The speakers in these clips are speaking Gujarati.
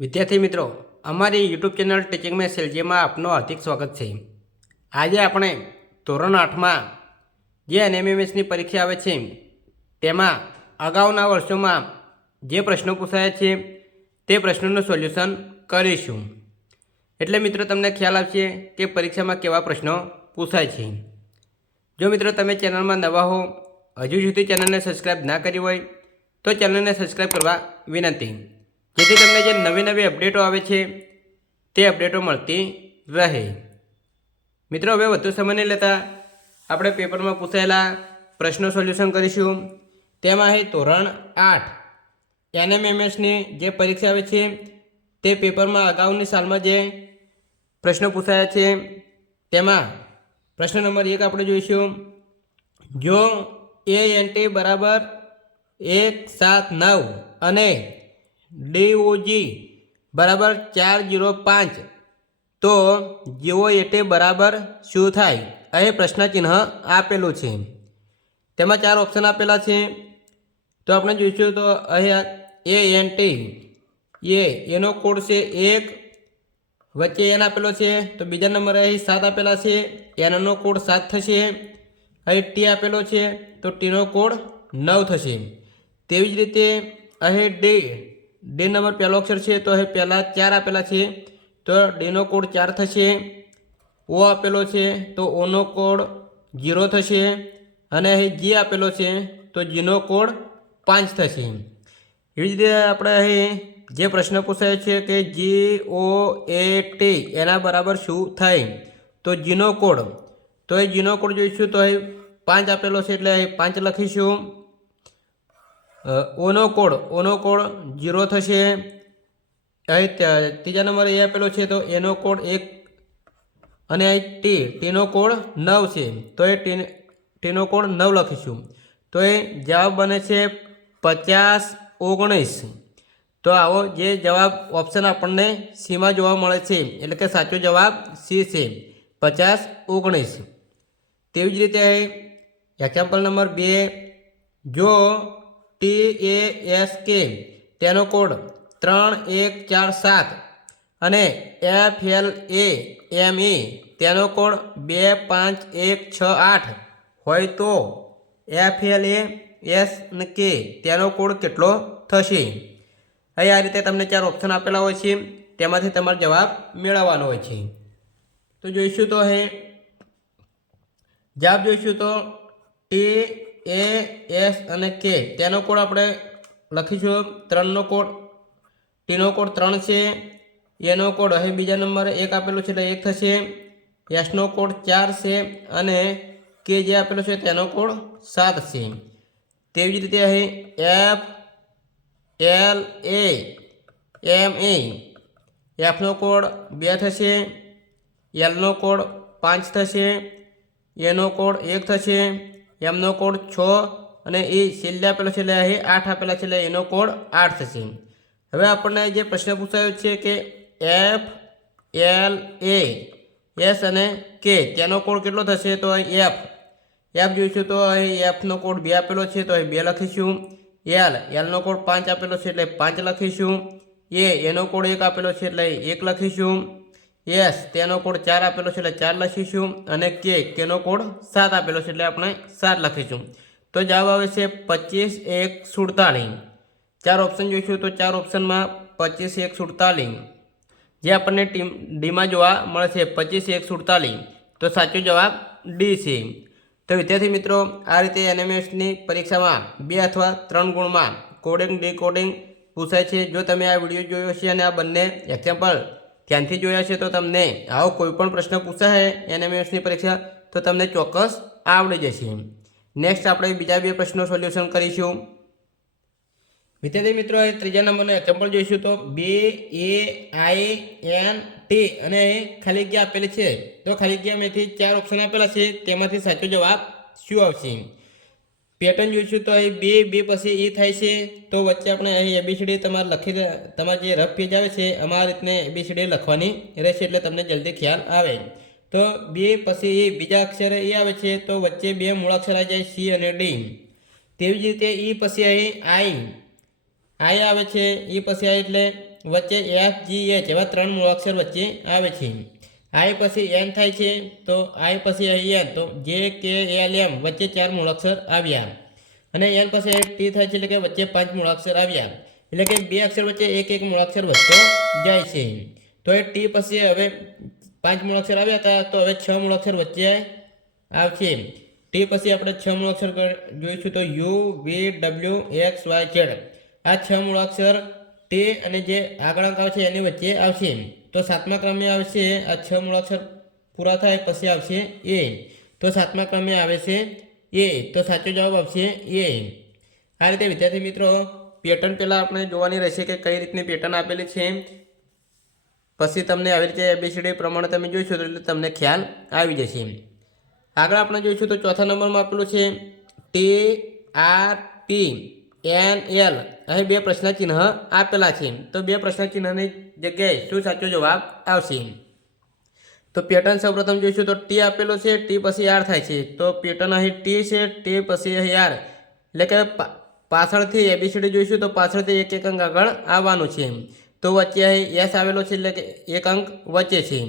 વિદ્યાર્થી મિત્રો, અમારી યુટ્યુબ ચેનલ ટીચિંગ મેં સેલજીમાં આપનું હાર્દિક સ્વાગત છે। આજે આપણે ધોરણ 8માં જે એનએમએમએસની પરીક્ષા આવે છે તેમાં અગાઉના વર્ષોમાં જે પ્રશ્નો પૂછાયા છે તે પ્રશ્નોનું સોલ્યુશન કરીશું। એટલે મિત્રો તમને ખ્યાલ આવશે કે પરીક્ષામાં કેવા પ્રશ્નો પૂછાય છે। જો મિત્રો તમે ચેનલમાં નવા હો, હજુ સુધી ચેનલને સબસ્ક્રાઈબ ના કરી હોય તો ચેનલને સબસ્ક્રાઈબ કરવા વિનંતી, જેથી તમને જે નવી નવી અપડેટો આવે છે તે અપડેટો મળતી રહે। મિત્રો, હવે વધુ સમય નહીં લેતા આપણે પેપરમાં પૂછાયેલા પ્રશ્નો સોલ્યુશન કરીશું। તેમાં છે ધોરણ 8 એનએમએમએસની જે પરીક્ષા આવે છે તે પેપરમાં અગાઉની સાલમાં જે પ્રશ્નો પૂછાયા છે તેમાં પ્રશ્ન નંબર 1 આપણે જોઈશું। જો ANT બરાબર 179 અને DOG બરાબર 405 તો GOAT બરાબર શું થાય? અહીં પ્રશ્ન ચિહ્ન આપેલું છે, તેમાં 4 ઓપ્શન આપેલા છે। તો આપણે જોઈશું તો અહીં ANT એનો કોડ છે 1, વચ્ચે એન આપેલો છે, તો બીજા નંબરે અહીં 7 આપેલા છે, એનનો કોડ 7 થશે। અહીં T આપેલો છે તો ટીનો કોડ 9 થશે। તેવી જ રીતે અહીં ડી નંબર પહેલો અક્ષર છે તો અહીં પહેલાં 4 આપેલા છે તો ડીનો કોડ 4 થશે। ઓ આપેલો છે તો ઓનો કોડ 0 થશે, અને અહીં જી આપેલો છે તો જીનો કોડ 5 થશે। એવી જ રીતે આપણે અહીં જે પ્રશ્ન પૂછાય છે કે GOAT એના બરાબર શું થાય? તો જીનો કોડ, તો એ જીનો કોડ જોઈશું તો અહીં 5 આપેલો છે એટલે અહીં 5 લખીશું। ઓનો કોડ 0 થશે। અહીં ત્રીજા નંબરે એ આપેલો છે તો એનો કોડ 1, અને અહીં ટીનો કોડ 9 છે તો એ ટીનો કોડ 9 લખીશું। તો એ જવાબ બને છે 50 19। તો આવો જે જવાબ ઓપ્શન આપણને સીમાં જોવા મળે છે, એટલે કે સાચો જવાબ સી છે, 50 19। તેવી જ રીતે એક્ઝામ્પલ નંબર 2, જો TASK તેનો કોડ 3147 અને FLAME તેનો કોડ 25168 હોય તો FLASK તેનો કોડ કેટલો થશે? અહીં આ રીતે તમને 4 ઓપ્શન આપેલા હોય છે, તેમાંથી તમારે જવાબ મેળવવાનો હોય છે। તો જોઈશું તો જવાબ જોઈશું તો TAS અને K તેનો કોડ આપણે લખીશું 3નો કોડ, ટીનો કોડ 3 છે, એનો કોડ અહીં બીજા નંબરે 1 આપેલું છે એટલે 1 થશે, એસનો કોડ 4 છે, અને કે જે આપેલો છે તેનો કોડ 7 છે। તેવી જ રીતે અહીં FLAME એફનો કોડ 2 થશે, એલનો કોડ 5 થશે, એનો કોડ 1 થશે, એમનો કોડ 6, અને એ છેલ્લે આપેલો છે એટલે અહીં 8 આપેલા છે એટલે એનો કોડ 8 થશે। હવે આપણને જે પ્રશ્ન પૂછાયો છે કે FLAS અને કે તેનો કોડ કેટલો થશે? તો અહીં એફ જોઈશું તો અહીં એફનો કોડ 2 આપેલો છે તો અહીં 2 લખીશું, એલનો કોડ 5 આપેલો છે એટલે 5 લખીશું, એનો કોડ 1 આપેલો છે એટલે 1 લખીશું, એસ તેનો કોડ 4 આપેલો છે એટલે 4 લખીશું, અને કેનો કોડ 7 આપેલો છે એટલે આપણે 7 લખીશું। તો જવાબ આવે છે 25 1 47। 4 ઓપ્શન જોઈશું તો 4 ઓપ્શનમાં 25 1 47 જે આપણને ડીમાં જોવા મળે છે, 25 1 47। તો સાચો જવાબ ડી છે। તો વિદ્યાર્થી મિત્રો, આ રીતે એનએમએસની પરીક્ષામાં 2 અથવા 3 ગુણમાં કોડિંગ ડીકોડિંગ પૂછાય છે। જો તમે આ વિડીયો જોયો છે અને આ બંને એક્ઝામ્પલ ધ્યાનથી જોયા છે તો તમને આવો કોઈ પણ પ્રશ્ન પૂછાય એનએમએસની પરીક્ષા તો તમને ચોક્કસ આવડી જશે। નેક્સ્ટ આપણે બીજા 2 પ્રશ્નો સોલ્યુશન કરીશું। વિદ્યાર્થી મિત્રો, ત્રીજા નંબરનો એક્ઝામ્પલ જોઈશું તો BAINT અને ખાલી જગ્યા આપેલી છે, તો ખાલી જગ્યામાંથી 4 ઓપ્શન આપેલા છે, તેમાંથી સાચો જવાબ શું આવશે? પેટર્ન જોઈશું તો અહીં બે પછી એ થાય છે, તો વચ્ચે આપણે અહીં ABCD તમારે જે રફ પેજ આવે છે અમારા રીતને ABCD લખવાની રહેશે એટલે તમને જલ્દી ખ્યાલ આવે। તો 2 પછી એ બીજા અક્ષરે એ આવે છે તો વચ્ચે 2 મૂળાક્ષર આવી જાય, સી અને ડી। તેવી જ રીતે ઈ પછી અહીં આઈ આવે છે, એ પછી આ એટલે વચ્ચે એફ જી એચ એવા 3 મૂળાક્ષર વચ્ચે આવે છે. આઈ પછી એન થાય છે તો આઈ પછી અહીં એન તો જે કે એલ એમ વચ્ચે 4 મૂળાક્ષર આવ્યા અને એન પછી ટી થાય છે એટલે કે વચ્ચે 5 મૂળાક્ષર આવ્યા એટલે કે 2 અક્ષર વચ્ચે એક મૂળાક્ષર વધતો જાય છે. તો એ ટી પછી હવે 5 મૂળાક્ષર આવ્યા હતા તો હવે 6 મૂળાક્ષર વચ્ચે આવશે. ટી પછી આપણે 6 મૂળાક્ષર જોઈશું તો U V W X Y Z આ 6 મૂળાક્ષર ટી અને જે આગળ અંક આવશે એની વચ્ચે આવશે. તો 7મા ક્રમે આવશે આ 6 મૂળાક્ષર પૂરા થાય પછી આવશે એ. તો 7મા ક્રમે આવે છે એ. તો સાચો જવાબ આવશે એ. આ રીતે વિદ્યાર્થી મિત્રો પેટર્ન પહેલાં આપણે જોવાની રહેશે કે કઈ રીતની પેટર્ન આપેલી છે. પછી તમને આવી રીતે એબીસીડી પ્રમાણે તમે જોઈશો તો એટલે તમને ખ્યાલ આવી જશે. આગળ આપણે જોઈશું તો ચોથા નંબરમાં આપેલું છે T R P N L. અહીં 2 પ્રશ્ન ચિહ્ન આપેલા છે તો 2 પ્રશ્ન ચિહ્નની જગ્યાએ શું સાચો જવાબ આવશે? તો પેટર્ન સૌપ્રથમ જોઈશું તો ટી આપેલો છે, ટી પછી આર થાય છે. તો પેટર્ન અહીં ટી છે, ટી પછી અહીં આર એટલે કે પાછળથી એબીસીડી જોઈશું તો પાછળથી એક અંક આગળ આવવાનું છે. તો વચ્ચે અહીં એસ આવેલો છે એટલે કે એક અંક વચ્ચે છે.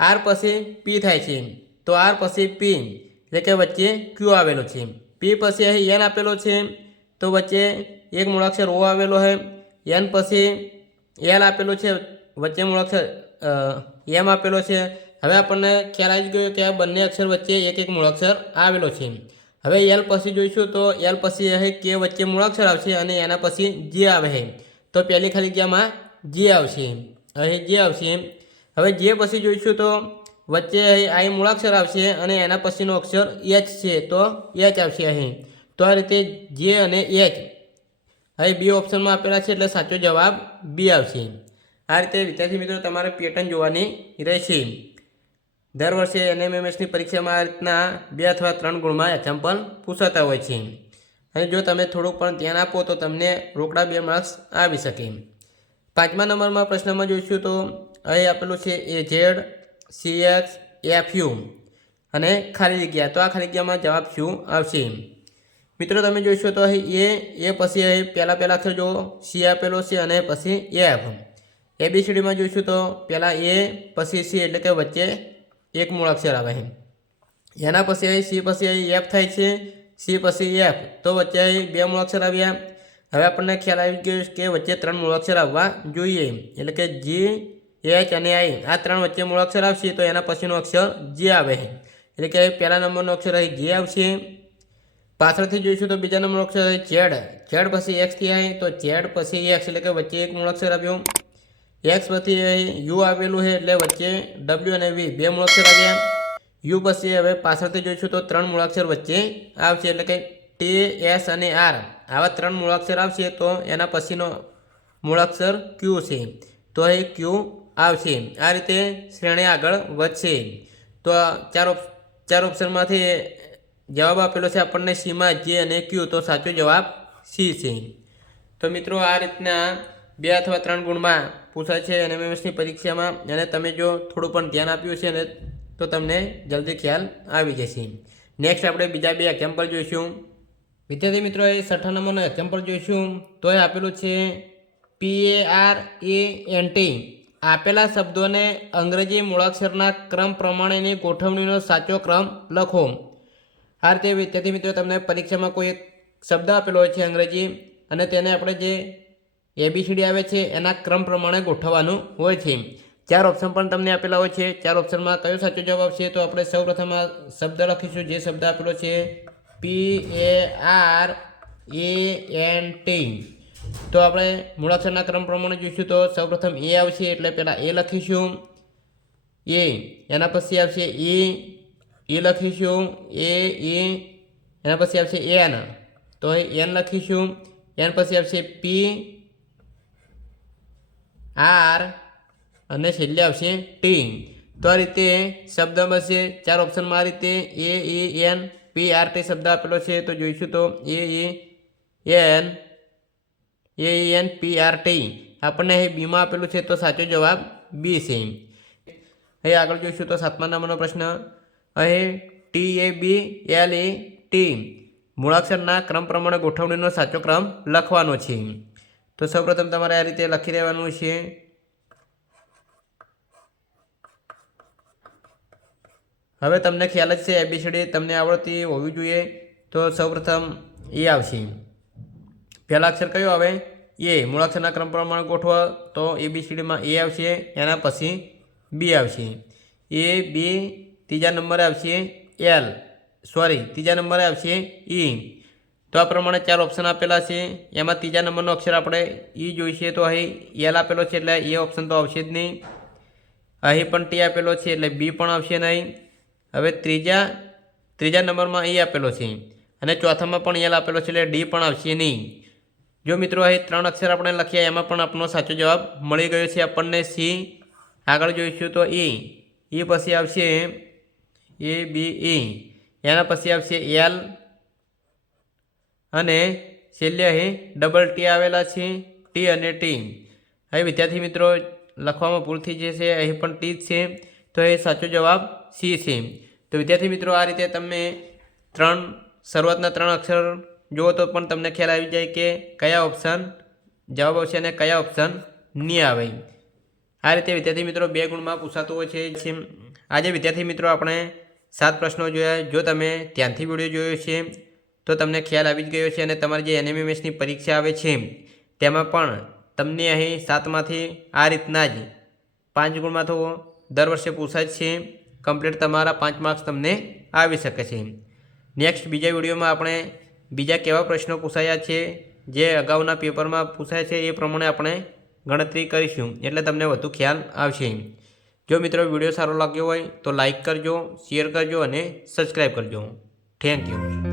આર પછી પી થાય છે તો આર પછી પી એટલે કે વચ્ચે ક્યુ આવેલો છે. પી પછી અહીં એન આપેલો છે તો વચ્ચે એક મૂળાક્ષર ઓ આવેલો છે. એન પછી એલ આપેલો છે વચ્ચે મૂળાક્ષર એમ આપેલો છે. હવે આપણને ખ્યાલ આવી ગયો કે આ બંને અક્ષર વચ્ચે એક મૂળાક્ષર આવેલો છે. હવે એલ પછી જોઈશું તો એલ પછી અહીં કે વચ્ચે મૂળાક્ષર આવશે અને એના પછી જે આવે છે તો પહેલી ખાલી જગ્યામાં જે આવશે, અહીં જે આવશે. હવે જે પછી જોઈશું તો વચ્ચે અહીં આઈ મૂળાક્ષર આવશે અને એના પછીનો અક્ષર એચ છે તો એચ આવશે અહીં. તો આ રીતે જે અને એચ અહીં બી ઓપ્શનમાં આપેલા છે એટલે સાચો જવાબ બી આવશે. આ રીતે વિદ્યાર્થી મિત્રો તમારે પેટર્ન જોવાની રહેશે. દર વર્ષે એનએમએમએસની પરીક્ષામાં આ રીતના 2 અથવા 3 ગુણમાં એક્ઝામ્પલ પૂછાતા હોય છે અને જો તમે થોડુંક પણ ધ્યાન આપો તો તમને રોકડા 2 માર્ક્સ આવી શકે. 5મા નંબરમાં પ્રશ્નમાં જોઈશું તો અહીં આપેલું છે એ ઝેડ CX FU અને ખાલી જગ્યા. તો આ ખાલી જગ્યામાં જવાબ શું આવશે? મિત્રો તમે જોઈશો તો અહીં એ પછી અહીં પહેલા અક્ષર જો સી આપેલો છે અને પછી એફ. એબીસીડીમાં જોઈશું તો પહેલાં એ પછી સી એટલે કે વચ્ચે એક મૂળાક્ષર આવે છે. એના પછી અહીં સી પછી અહીં એફ થાય છે, સી પછી એફ તો વચ્ચે અહીં 2 મૂળાક્ષર આવ્યા. હવે આપણને ખ્યાલ આવી ગયો કે વચ્ચે 3 મૂળાક્ષર આવવા જોઈએ એટલે કે જી એચ અને આઈ આ 3 વચ્ચે મૂળાક્ષર આવશે તો એના પછીનો અક્ષર જે આવે છે એટલે કે પહેલા નંબરનો અક્ષર અહીં જે આવશે. પાછળથી જોઈશું તો બીજા નંબરનો અક્ષર અહીં ઝેડ. ઝેડ પછી એક્સથી અહીં તો ઝેડ પછી એક્સ એટલે કે વચ્ચે એક મૂળાક્ષર આવ્યું. એક્સ પછી અહીં યુ આવેલું છે એટલે વચ્ચે ડબલ્યુ અને વી 2 મૂળાક્ષર આવ્યા. યુ પછી હવે પાછળથી જોઈશું તો 3 મૂળાક્ષર વચ્ચે આવશે એટલે કે ટી એસ અને આર આવા 3 મૂળાક્ષર આવશે તો એના પછીનો મૂળાક્ષર ક્યુ છે તો અહીં ક્યુ આવશે. આ રીતે શ્રેણી આગળ વધશે. તો ચાર ઓપ્શનમાંથી જવાબ આપેલો છે આપણને સીમાં જે અને ક્યુ તો સાચો જવાબ સી છે. તો મિત્રો આ રીતના 2 અથવા 3 ગુણમાં પૂછાય છે એનએમએમએસની પરીક્ષામાં અને તમે જો થોડું પણ ધ્યાન આપ્યું છે ને તો તમને જલ્દી ખ્યાલ આવી જશે. નેક્સ્ટ આપણે બીજા 2 એક્ઝામ્પલ જોઈશું. વિદ્યાર્થી મિત્રો એ 6 નંબરનો એક્ઝામ્પલ જોઈશું તો એ આપેલું છે PARANT. આપેલા શબ્દોને અંગ્રેજી મૂળાક્ષરના ક્રમ પ્રમાણેની ગોઠવણીનો સાચો ક્રમ લખો. આ રીતે વિદ્યાર્થી મિત્રો તમને પરીક્ષામાં કોઈ એક શબ્દ આપેલો હોય છે અંગ્રેજી અને તેને આપણે જે એબીસીડી આવે છે એના ક્રમ પ્રમાણે ગોઠવવાનું હોય છે. 4 ઓપ્શન પણ તમને આપેલા હોય છે. 4 ઓપ્શનમાં કયો સાચો જવાબ આવશે તો આપણે સૌપ્રથમ આ શબ્દ લખીશું જે શબ્દ આપેલો છે PARANT. તો આપણે મૂળાક્ષરના ક્રમ પ્રમાણે જોઈશું તો સૌપ્રથમ એ આવશે એટલે પહેલાં એ લખીશું એ, એના પછી આવશે એ લખીશું એ એના પછી આવશે એન તો એન લખીશું, એન પછી આવશે પી આર અને છેલ્લે આવશે ટી. તો આ રીતે શબ્દ બનશે 4 ઓપ્શનમાં આ રીતે AEN PRT શબ્દ આપેલો છે તો જોઈશું તો AEN PRT આપણને અહીં બીમાં આપેલું છે તો સાચો જવાબ બી છે. અહીં આગળ જોઈશું તો 7મા નંબરનો પ્રશ્ન અહીં TABLET મૂળાક્ષરના ક્રમ પ્રમાણે ગોઠવણીનો સાચો ક્રમ લખવાનો છે. તો સૌપ્રથમ તમારે આ રીતે લખી દેવાનું છે. હવે તમને ખ્યાલ જ છે ABCD તમને આવડતી હોવી જોઈએ. તો સૌપ્રથમ એ આવશે. પહેલા અક્ષર કયો આવે? એ. મૂળાક્ષરના ક્રમ પ્રમાણે ગોઠવો તો ABCDમાં એ આવશે, એના પછી બી આવશે. એ બી. ત્રીજા નંબરે આવશે એલ, ત્રીજા નંબરે આવશે ઈ. તો આ પ્રમાણે 4 ઓપ્શન આપેલા છે. એમાં ત્રીજા નંબરનો અક્ષર આપણે ઈ જોઈશે તો અહીં એલ આપેલો છે એટલે એ ઓપ્શન તો આવશે જ નહીં. અહીં પણ ટી આપેલો છે એટલે બી પણ આવશે નહીં. હવે ત્રીજા નંબરમાં ઈ આપેલો છે અને ચોથામાં પણ એલ આપેલો છે એટલે ડી પણ આવશે નહીં. જો મિત્રો અહીં 3 અક્ષર આપણે લખ્યા એમાં પણ આપણો સાચો જવાબ મળી ગયો છે આપણને સી. આગળ જોઈશું તો ઈ પછી આવશે એ બી ઈ, એના પછી આવશે એલ અને છેલ્લે અહીં ડબલ ટી આવેલા છે, ટી અને ટી. હવે વિદ્યાર્થી મિત્રો લખવામાં ભૂલ થઈ જશે, અહીં પણ ટી જ છે તો એ સાચો જવાબ સી છે. તો વિદ્યાર્થી મિત્રો આ રીતે તમે શરૂઆતના 3 અક્ષર જુઓ તો પણ તમને ખ્યાલ આવી જાય કે કયા ઓપ્શન જવાબ આવશે અને કયા ઓપ્શન નહીં આવે. આ રીતે વિદ્યાર્થી મિત્રો 2 ગુણમાં પૂછાતું હોય છે. આજે વિદ્યાર્થી મિત્રો આપણે 7 પ્રશ્નો જોયા. જો તમે ધ્યાનથી વિડીયો જોયો છે તો તમને ખ્યાલ આવી જ ગયો છે અને તમારી જે NMMSની પરીક્ષા આવે છે તેમાં પણ તમને અહીં 7માંથી આ રીતના જ 5 ગુણમાં તો દર વર્ષે પૂછાય છે. કમ્પ્લીટ તમારા 5 માર્ક્સ તમને આવી શકે છે. નેક્સ્ટ બીજા વિડીયોમાં આપણે બીજા કેવા પ્રશ્નો પૂછાયા છે જે અગાઉના પેપરમાં પૂછાય છે એ પ્રમાણે આપણે ગણતરી કરીશું એટલે તમને વધુ ખ્યાલ આવશે. જો મિત્રો વિડીયો સારો લાગ્યો હોય તો લાઈક કરજો, શેર કરજો અને સબસ્ક્રાઈબ કરજો. Thank you.